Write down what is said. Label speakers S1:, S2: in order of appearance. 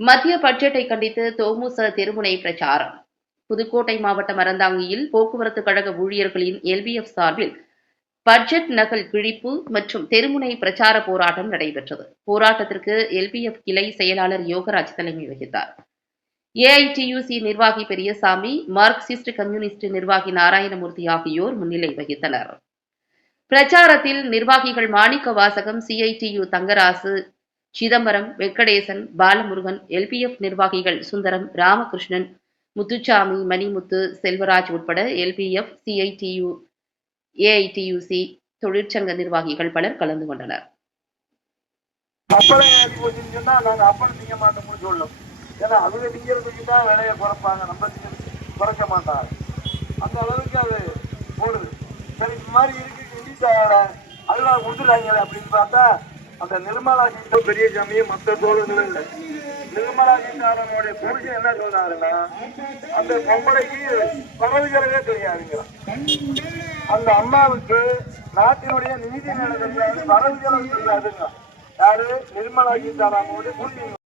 S1: மத்திய பட்ஜெட்டை கண்டித்து தோமுச தெருமுனை பிரச்சாரம். புதுக்கோட்டை மாவட்டம் அறந்தாங்கியில் போக்குவரத்து கழக ஊழியர்களின் எல்பிஎஃப் சார்பில் பட்ஜெட் நகல் கிழிப்பு மற்றும் தெருமுனை பிரச்சார போராட்டம் நடைபெற்றது. போராட்டத்திற்கு எல்பிஎஃப் கிளை செயலாளர் யோகராஜ் தலைமை வகித்தார். ஏஐடியூசி நிர்வாகி பெரியசாமி மார்க்சிஸ்ட் கம்யூனிஸ்ட் நிர்வாகி நாராயணமூர்த்தி ஆகியோர் முன்னிலை வகித்தனர். பிரச்சாரத்தில் நிர்வாகிகள் Manikka Vasagam CITU Thangarasu Chidambaram Venkatesan Balamurugan L P F நிர்வாகிகள் சுந்தரம் ராமகிருஷ்ணன் முத்துச்சாமி மணிமுத்து செல்வராஜ் உட்பட L. P. LPF CITU AITUC தொழிற்சங்க நிர்வாகிகள் பலர் கலந்து கொண்டனர்
S2: அப்பளம் ஆகி போச்சுன்னு சொன்னா நாங்க அப்பளம் திங்க மாட்டோம்னு சொல்லணும் ஏன்னா அவங்க திங்கிறதுக்கு தான் விலையை குறைப்பாங்க நம்ம குறைக்க மாட்டாங்க அந்த அளவுக்கு அது போடுது சரி இந்த மாதிரி இருக்கு இந்தியாவோட அல்வா கொடுத்துட்டாங்களே அப்படின்னு பார்த்தா அந்த நிர்மலா சீதா பெரிய சாமியும் மற்ற தோழர்களும் இல்லை. நிர்மலா சீதாராமனுடைய புருஷன் என்ன சொல்றாருன்னா அந்த பொம்பளைக்கு பரவுகிறதே தெரியாதுங்க. அந்த அம்மாவுக்கு நாட்டினுடைய நீதி நிலையத்தில் பரவுகிறது தெரியாதுங்க. யாரு? நிர்மலா சீதாராமனுடைய புரிஞ்சு